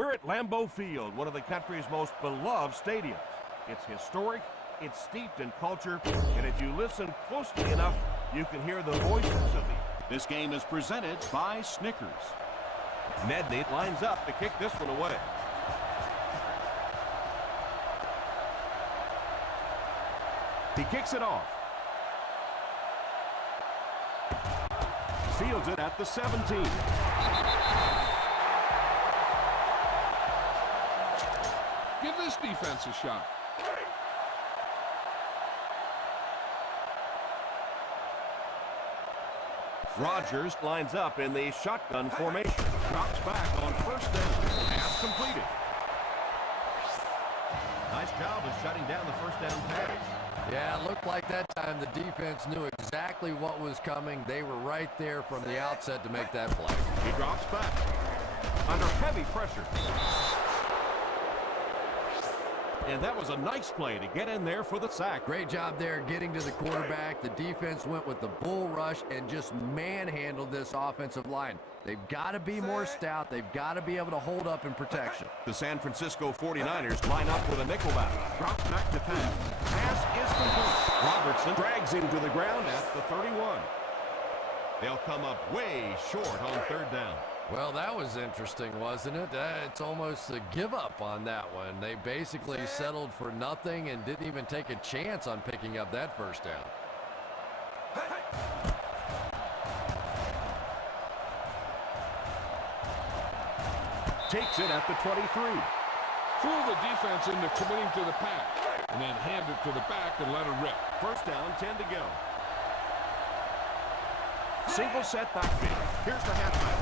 We're at Lambeau Field, one of the country's most beloved stadiums. It's historic, it's steeped in culture, and if you listen closely enough, you can hear the voices of the... This game is presented by Snickers. Nedney lines up to kick this one away. He kicks it off. Fields it at the 17. Give this defense a shot. Rodgers lines up in the shotgun formation. Drops back on first down. Pass completed. Nice job of shutting down the first down pass. Yeah, it looked like that time the defense knew exactly what was coming. They were right there from the outset to make that play. He drops back under heavy pressure. And that was a nice play to get in there for the sack. Great job there getting to the quarterback. The defense went with the bull rush and just manhandled this offensive line. They've got to be more stout. They've got to be able to hold up in protection. The San Francisco 49ers line up with a nickel back. Drops back to pass. Pass is complete. Robertson drags him to the ground at the 31. They'll come up way short on third down. Well, that was interesting, wasn't it? It's almost a give up on that one. They basically settled for nothing and didn't even take a chance on picking up that first down. Takes it at the 23. Fool the defense into committing to the pass, and then hand it to the back and let it rip. First down, 10 to go. Single set backfield. Here's the halfback.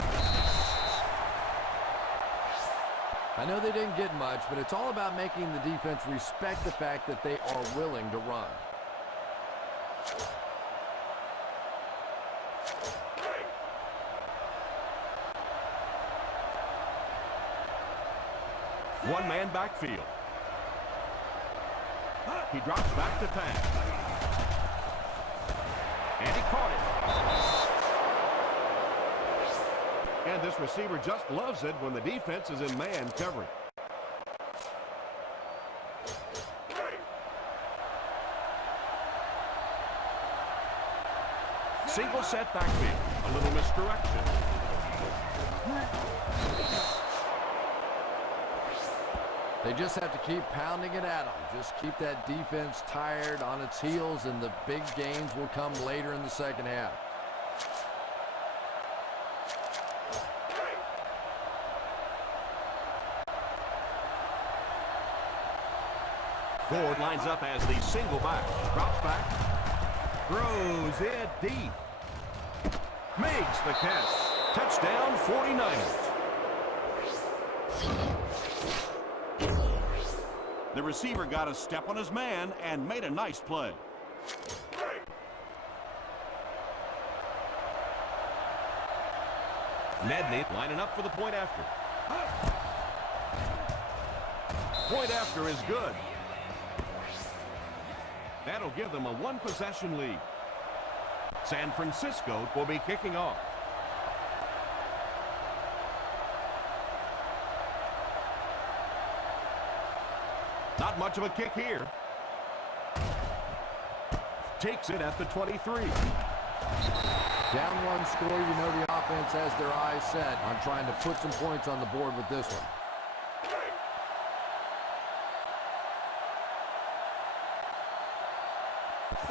I know they didn't get much, but it's all about making the defense respect the fact that they are willing to run. One-man backfield. He drops back to pass. And he caught it. And this receiver just loves it when the defense is in man coverage. Single set backfield. A little misdirection. They just have to keep pounding it at them. Just keep that defense tired on its heels, and the big games will come later in the second half. Ford lines up as the single back. Drops back. Throws it deep. Makes the catch. Touchdown 49ers. The receiver got a step on his man and made a nice play. Nedney lining up for the point after. Point after is good. That'll give them a one-possession lead. San Francisco will be kicking off. Not much of a kick here. Takes it at the 23. Down one score, you know the offense has their eyes set on trying to put some points on the board with this one.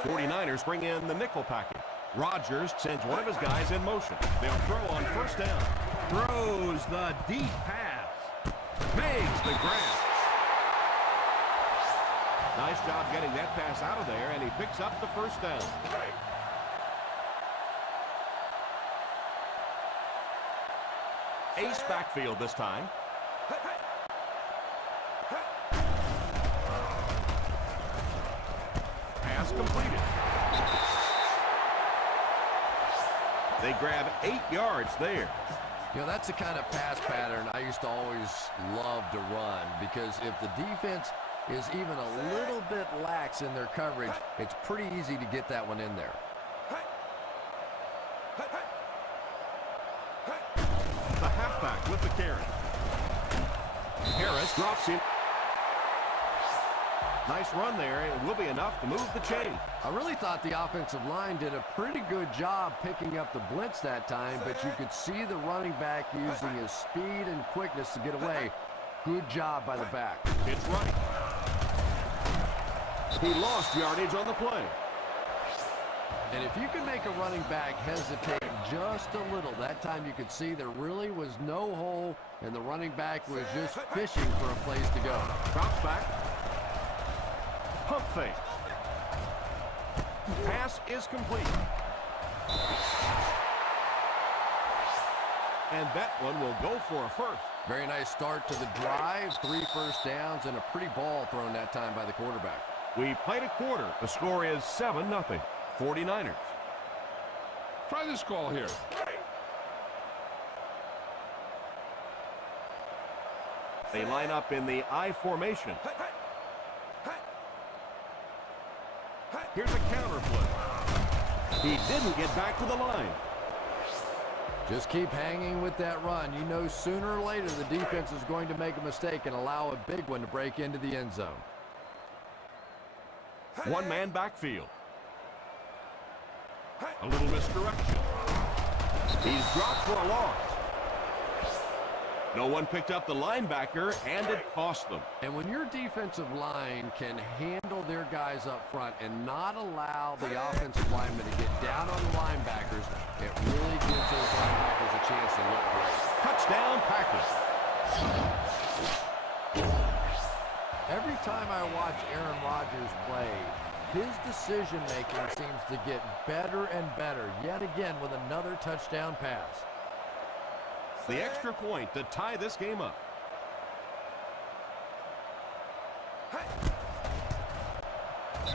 The 49ers bring in the nickel packet. Rodgers sends one of his guys in motion. They'll throw on first down. Throws the deep pass. Makes the grab. Nice job getting that pass out of there, and he picks up the first down. Ace backfield this time. Pass completed. They grab 8 yards there. You know, that's the kind of pass pattern I used to always love to run, because if the defense is even a little bit lax in their coverage, it's pretty easy to get that one in there. The halfback with the carry. Harris drops him. Nice run there, and it will be enough to move the chain. I really thought the offensive line did a pretty good job picking up the blitz that time, but you could see the running back using his speed and quickness to get away. Good job by the back. It's right. He lost yardage on the play. And if you can make a running back hesitate just a little, that time you could see there really was no hole, and the running back was just fishing for a place to go. Drops back. Pump fake. Pass is complete. And that one will go for a first. Very nice start to the drive. 3 first downs and a pretty ball thrown that time by the quarterback. We played a quarter. The score is 7-0. 49ers. Try this call here. They line up in the I formation. Here's a counter flip. He didn't get back to the line. Just keep hanging with that run. You know sooner or later the defense is going to make a mistake and allow a big one to break into the end zone. One-man backfield. A little misdirection. He's dropped for a loss. No one picked up the linebacker, and it cost them. And when your defensive line can handle their guys up front and not allow the offensive linemen to get down on the linebackers, it really gives those linebackers a chance to look great. Touchdown, Packers. Every time I watch Aaron Rodgers play, his decision-making seems to get better and better, yet again with another touchdown pass. The extra point to tie this game up.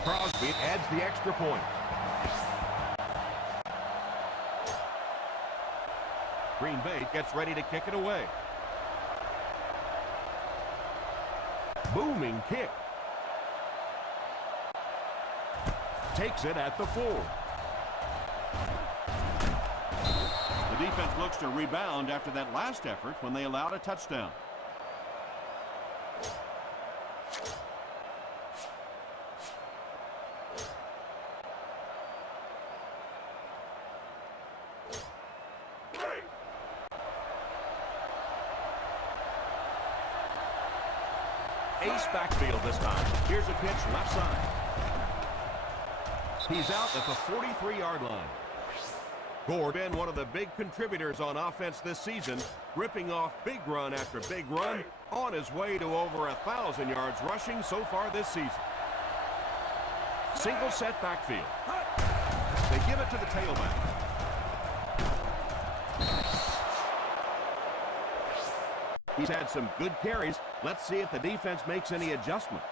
Crosby adds the extra point. Green Bay gets ready to kick it away. Booming kick. Takes it at the 4. The defense looks to rebound after that last effort when they allowed a touchdown. Ace backfield this time. Here's a pitch left side. He's out at the 43-yard line. Gore been one of the big contributors on offense this season, ripping off big run after big run, on his way to over 1,000 yards rushing so far this season. Single set backfield. They give it to the tailback. He's had some good carries. Let's see if the defense makes any adjustments.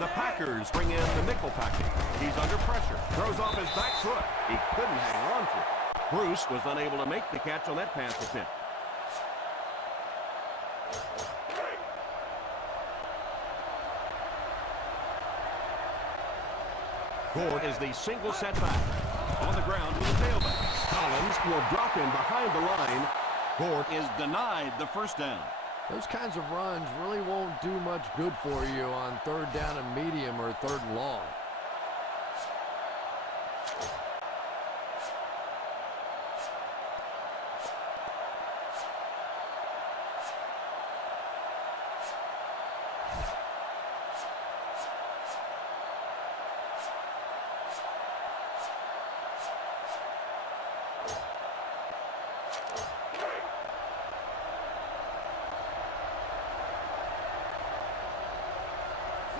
The Packers bring in the nickel package. He's under pressure. Throws off his back foot. He couldn't hang on to it. Bruce was unable to make the catch on that pass attempt. Gord is the single setback. On the ground with the tailback. Collins will drop in behind the line. Gord is denied the first down. Those kinds of runs really won't do much good for you on 3rd down and medium or 3rd and long.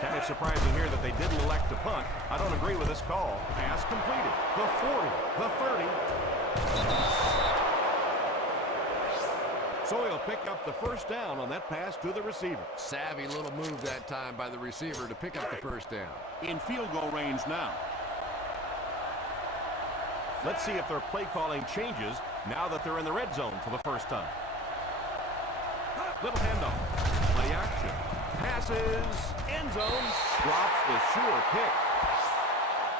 Kind of surprising here that they didn't elect to punt. I don't agree with this call. Pass completed. The 40, the 30. So he'll pick up the first down on that pass to the receiver. Savvy little move that time by the receiver to pick up the first down. In field goal range now. Let's see if their play calling changes now that they're in the red zone for the first time. Little handoff. Play action. Passes. End zone. Drops the sure pick.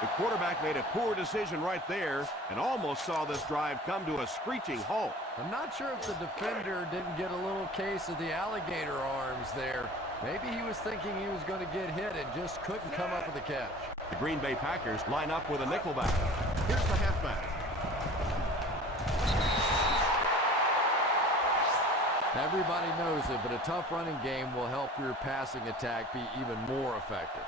The quarterback made a poor decision right there and almost saw this drive come to a screeching halt. I'm not sure if the defender didn't get a little case of the alligator arms there. Maybe he was thinking he was going to get hit and just couldn't come up with a catch. The Green Bay Packers line up with a nickelback. Here's the halfback. Everybody knows it, but a tough running game will help your passing attack be even more effective.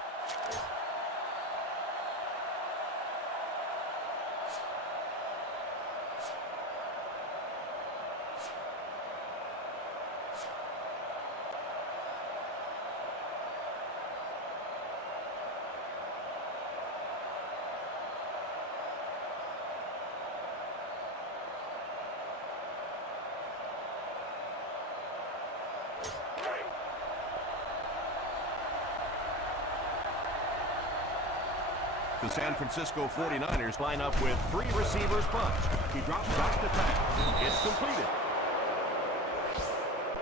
The San Francisco 49ers line up with 3 receivers bunch. He drops back to pass. It's completed.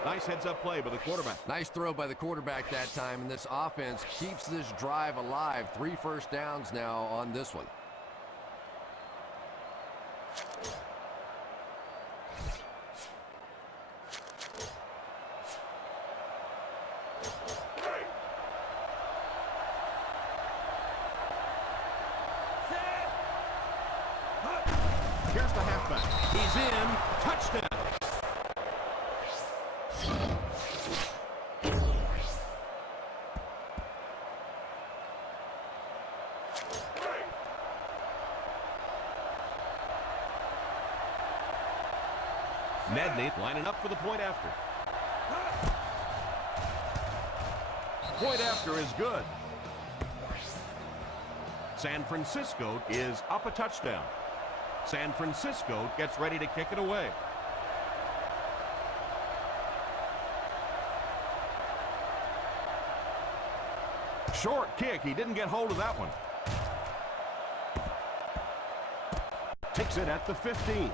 Nice heads-up play by the quarterback. Nice throw by the quarterback that time, and this offense keeps this drive alive. 3 first downs now on this one. Here's the halfback. He's in. Touchdown. Nedney lining up for the point after. Point after is good. San Francisco is up a touchdown. San Francisco gets ready to kick it away. Short kick. He didn't get hold of that one. Takes it at the 15. Big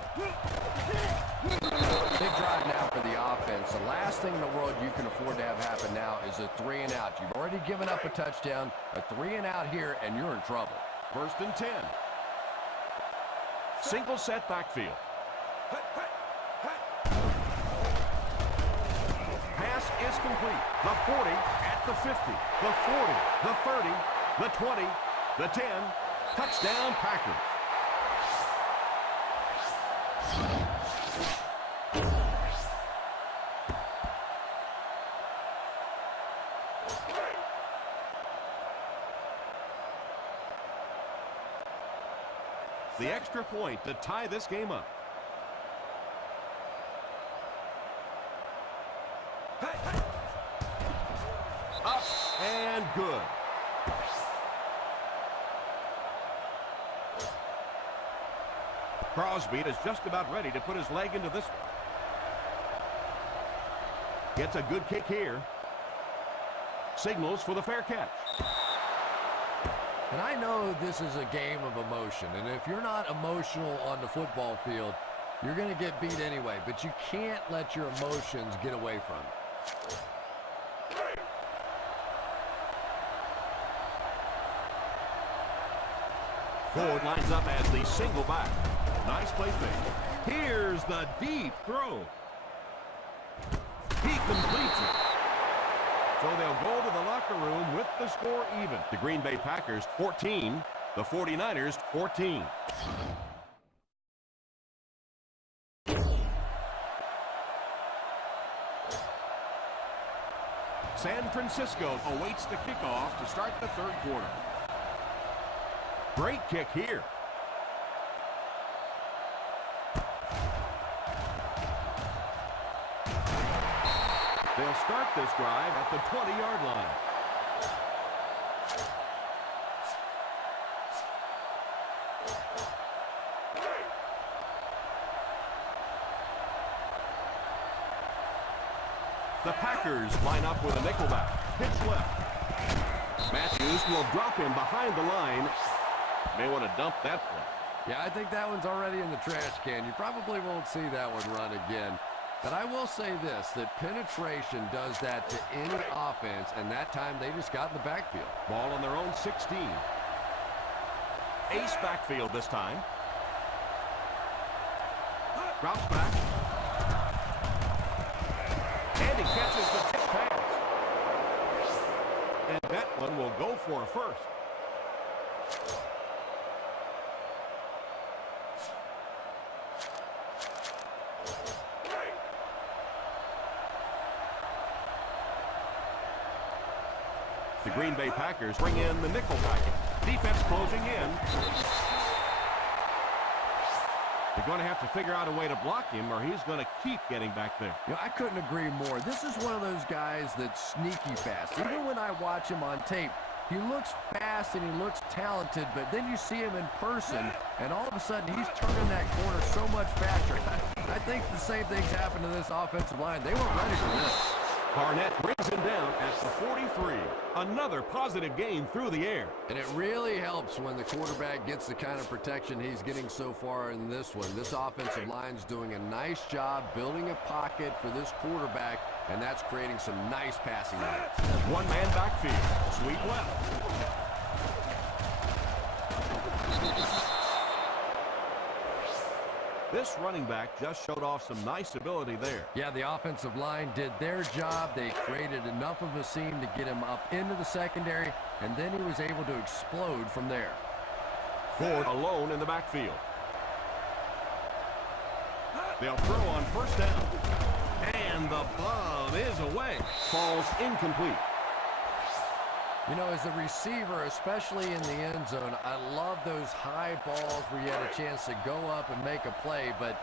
drive now for the offense. The last thing in the world you can afford to have happen now is a 3 and out. You've already given up a touchdown, a 3 and out here, and you're in trouble. 1st and 10. Single set backfield. Pass is complete. The 40 at the 50. The 40, the 30, the 20, the 10. Touchdown Packers. The extra point to tie this game up. Up and good. Crosby is just about ready to put his leg into this one. Gets a good kick here. Signals for the fair catch. And I know this is a game of emotion, and if you're not emotional on the football field, you're going to get beat anyway, but you can't let your emotions get away from you. Ford lines up as the single back. Nice play fake. Here's the deep throw. He completes it. So they'll go to the locker room with the score even. The Green Bay Packers 14, the 49ers 14. San Francisco awaits the kickoff to start the 3rd quarter. Great kick here. They'll start this drive at the 20-yard line. The Packers line up with a nickelback. Pitch left. Matthews will drop him behind the line. May want to dump that one. Yeah, I think that one's already in the trash can. You probably won't see that one run again. But I will say this, that penetration does that to any offense, and that time they just got in the backfield. Ball on their own 16. Ace backfield this time. Drops back. And he catches the tip pass. And that one will go for a first. The Green Bay Packers bring in the nickel package. Defense closing in. They're going to have to figure out a way to block him or he's going to keep getting back there. You know, I couldn't agree more. This is one of those guys that's sneaky fast. Even when I watch him on tape, he looks fast and he looks talented, but then you see him in person, and all of a sudden he's turning that corner so much faster. I think the same thing's happened to this offensive line. They weren't ready for this. Barnett brings him down at the 43. Another positive gain through the air. And it really helps when the quarterback gets the kind of protection he's getting so far in this one. This offensive line's doing a nice job building a pocket for this quarterback, and that's creating some nice passing lanes. One-man backfield. Sweep left. This running back just showed off some nice ability there. Yeah, the offensive line did their job. They created enough of a seam to get him up into the secondary, and then he was able to explode from there. Ford alone in the backfield. They'll throw on first down. And the bomb is away. Falls incomplete. You know, as a receiver, especially in the end zone, I love those high balls where you had a chance to go up and make a play, but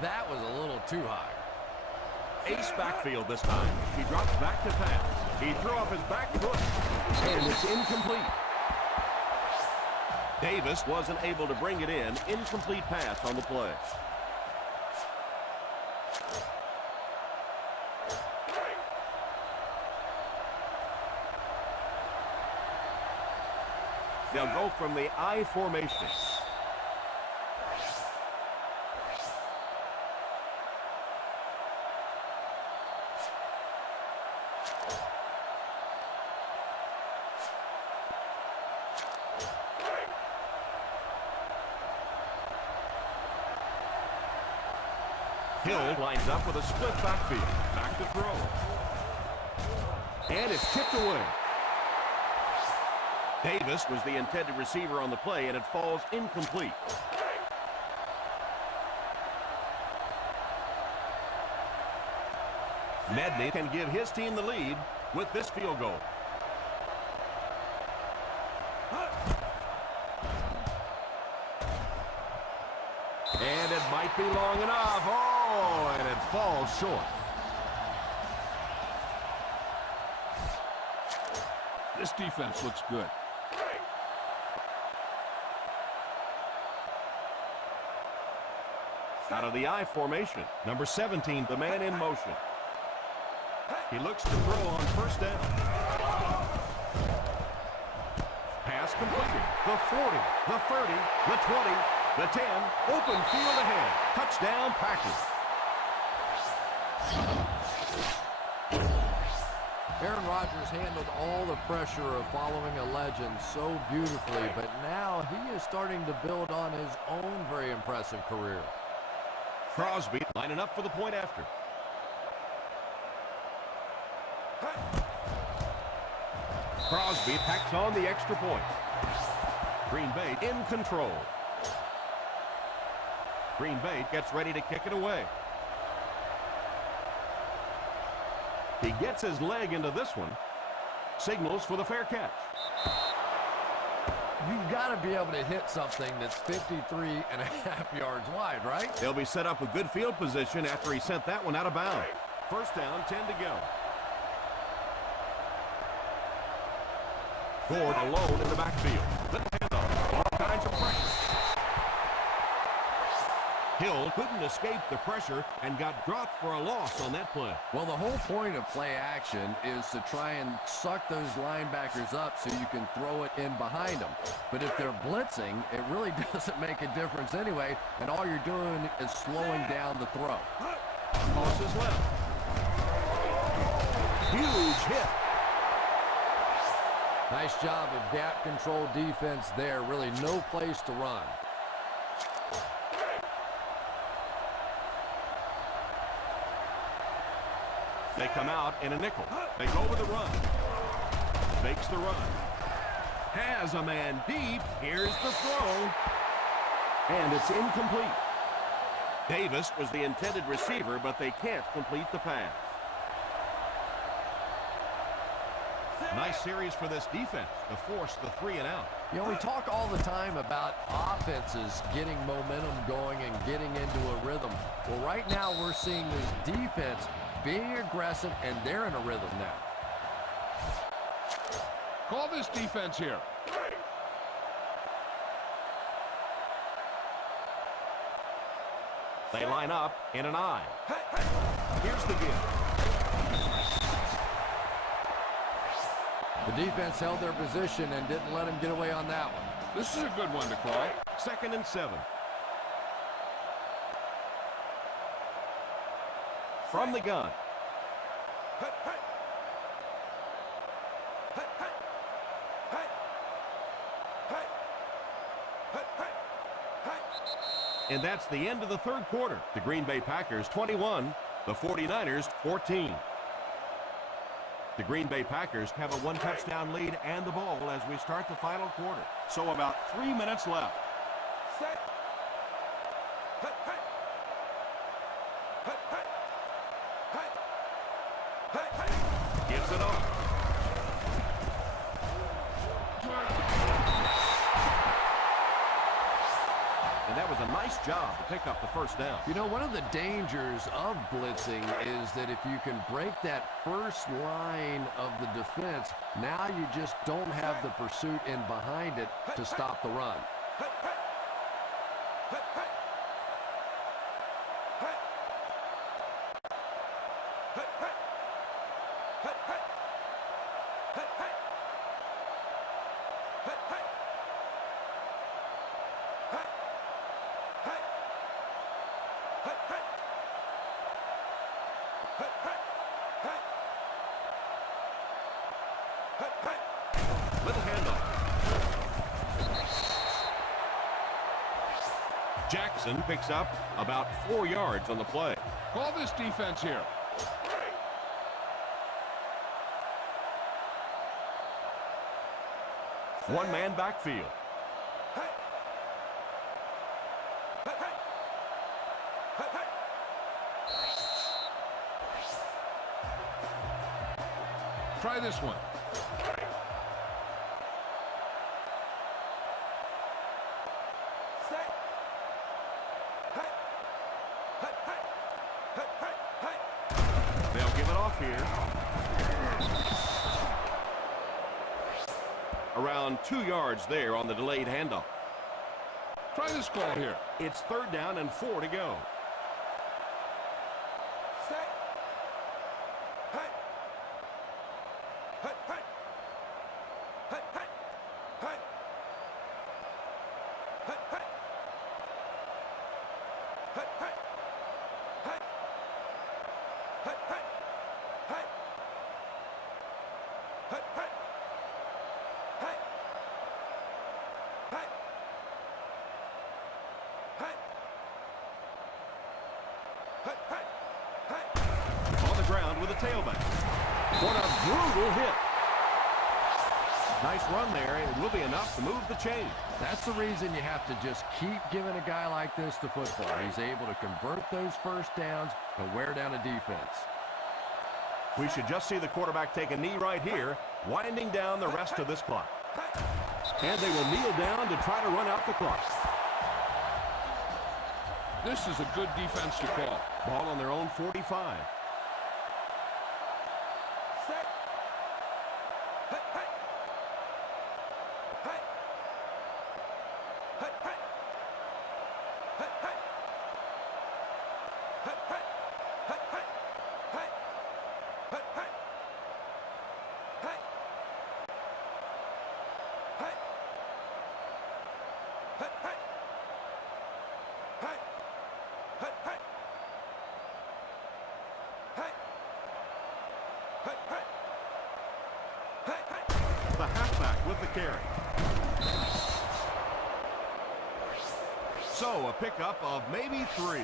that was a little too high. Ace backfield this time. He drops back to pass. He threw off his back foot, and it's incomplete. Davis wasn't able to bring it in. Incomplete pass on the play. They'll go from the I formation. Hill lines up with a split backfield. Back to throw. And it's tipped away. Davis was the intended receiver on the play, and it falls incomplete. Medney can give his team the lead with this field goal. And it might be long enough. Oh, and it falls short. This defense looks good. Out of the I formation. Number 17, the man in motion. He looks to throw on first down. Pass completed. The 40, the 30, the 20, the 10. Open field ahead. Touchdown Packers. Aaron Rodgers handled all the pressure of following a legend so beautifully, but now he is starting to build on his own very impressive career. Crosby lining up for the point after. Crosby packs on the extra point. Green Bay in control. Green Bay gets ready to kick it away. He gets his leg into this one. Signals for the fair catch. You've got to be able to hit something that's 53.5 yards wide, right? They'll be set up with good field position after he sent that one out of bounds. First down, 10 to go. Ford alone in the backfield. The handoff. All kinds of pressure. Hill couldn't escape the pressure and got dropped for a loss on that play. Well, the whole point of play action is to try and suck those linebackers up so you can throw it in behind them. But if they're blitzing, it really doesn't make a difference anyway, and all you're doing is slowing down the throw. Tosses left. Huge hit. Nice job of gap control defense there. Really no place to run. They come out in a nickel. They go with the run. Fakes the run. Has a man deep. Here's the throw. And it's incomplete. Davis was the intended receiver, but they can't complete the pass. Nice series for this defense to force the 3 and out. You know, we talk all the time about offenses getting momentum going and getting into a rhythm. Well, right now we're seeing this defense being aggressive, and they're in a rhythm now. Call this defense here. They line up in an I. Here's the give. The defense held their position and didn't let him get away on that one. This is a good one to call. 2nd and 7. From the gun. And that's the end of the 3rd quarter. The Green Bay Packers 21, the 49ers 14. The Green Bay Packers have a 1-touchdown lead and the ball as we start the final quarter. So about 3 minutes left. Gives it off. And that was a nice job to pick up the 1st down. You know, one of the dangers of blitzing is that if you can break that first line of the defense, now you just don't have the pursuit in behind it to stop the run. With a handoff. Jackson picks up about 4 yards on the play. Call this defense here. One-man backfield. Try this one. They'll give it off here. Around 2 yards there on the delayed handoff. Try this call here. It's 3rd down and 4 to go. On the ground with a tailback. What a brutal hit. Nice run there. It will be enough to move the chain. That's the reason you have to just keep giving a guy like this the football. He's able to convert those 1st downs and wear down a defense. We should just see the quarterback take a knee right here, winding down the rest of this clock. And they will kneel down to try to run out the clock. This is a good defense to call. Ball on their own 45. The halfback with the carry. So a pickup of maybe 3.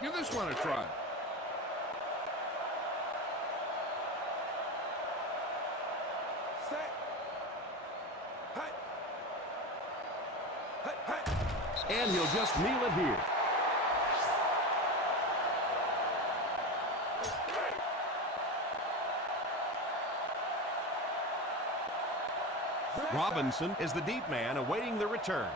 Give this one a try. And he'll just kneel it here. Robinson is the deep man awaiting the return.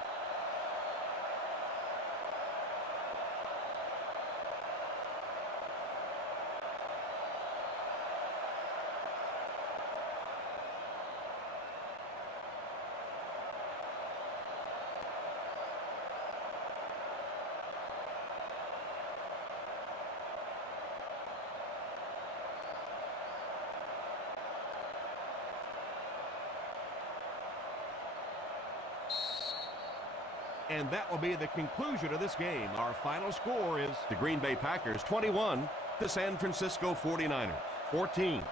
And that will be the conclusion of this game. Our final score is the Green Bay Packers 21, the San Francisco 49ers 14.